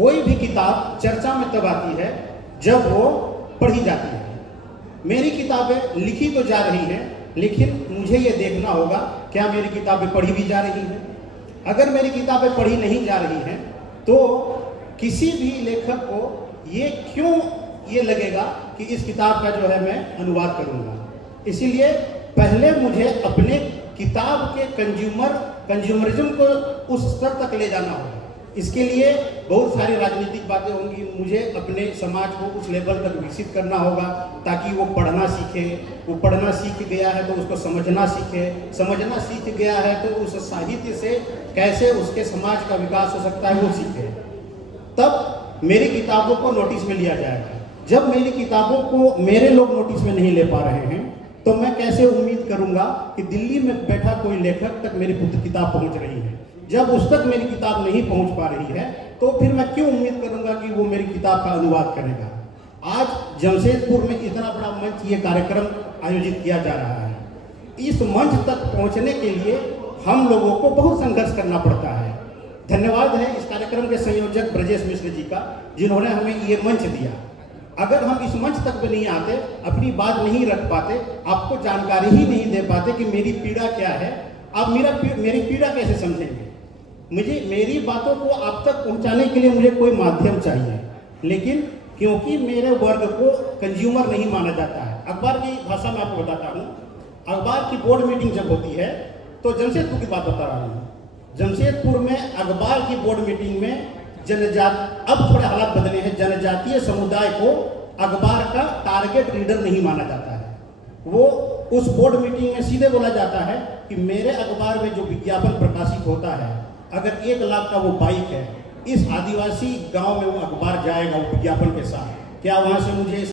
कोई भी किताब चर्चा में तब आती है जब वो पढ़ी जाती है। मेरी किताबें लिखी तो जा रही हैं, लेकिन मुझे ये देखना होगा क्या मेरी किताबें पढ़ी भी जा रही हैं। अगर मेरी किताबें पढ़ी नहीं जा रही हैं तो किसी भी लेखक को ये क्यों ये लगेगा कि इस किताब का जो है मैं अनुवाद करूँगा। इसीलिए पहले मुझे अपने किताब के कंज्यूमरिज्म को उस स्तर तक ले जाना होगा। इसके लिए बहुत सारी राजनीतिक बातें होंगी। मुझे अपने समाज को उस लेवल तक विकसित करना होगा ताकि वो पढ़ना सीखे। वो पढ़ना सीख गया है तो उसको समझना सीखे, समझना सीख गया है तो उस साहित्य से कैसे उसके समाज का विकास हो सकता है वो सीखे। तब मेरी किताबों को नोटिस में लिया जाएगा। जब मेरी किताबों को मेरे लोग नोटिस में नहीं ले पा रहे हैं तो मैं कैसे उम्मीद करूंगा कि दिल्ली में बैठा कोई लेखक तक मेरी किताब पहुंच रही है। जब उस तक मेरी किताब नहीं पहुंच पा रही है तो फिर मैं क्यों उम्मीद करूंगा कि वो मेरी किताब का अनुवाद करेगा। आज जमशेदपुर में इतना बड़ा मंच ये कार्यक्रम आयोजित किया जा रहा है। इस मंच तक पहुंचने के लिए हम लोगों को बहुत संघर्ष करना पड़ता है। धन्यवाद है इस कार्यक्रम के संयोजक ब्रजेश मिश्र जी का, जिन्होंने हमें ये मंच दिया। अगर हम इस मंच तक भी नहीं आते, अपनी बात नहीं रख पाते, आपको जानकारी ही नहीं दे पाते कि मेरी पीड़ा क्या है, आप मेरी पीड़ा कैसे समझेंगे। मेरी बातों को आप तक पहुंचाने के लिए मुझे कोई माध्यम चाहिए, लेकिन क्योंकि मेरे वर्ग को कंज्यूमर नहीं माना जाता है। अखबार की भाषा में आपको बताता हूँ, अखबार की बोर्ड मीटिंग जब होती है तो जमशेदपुर की बात बता रहा हूँ। जमशेदपुर में अखबार की बोर्ड मीटिंग में अब थोड़े हालात बदले हैं, जनजातीय समुदाय को अखबार का टारगेट रीडर नहीं माना जाता है। वो उस बोर्ड मीटिंग में सीधे बोला जाता है कि मेरे अखबार में जो विज्ञापन प्रकाशित होता है, अगर 1 लाख का वो बाइक है, इस आदिवासी गांव में वो अखबार जाएगा वो विज्ञापन के साथ, क्या वहां से मुझे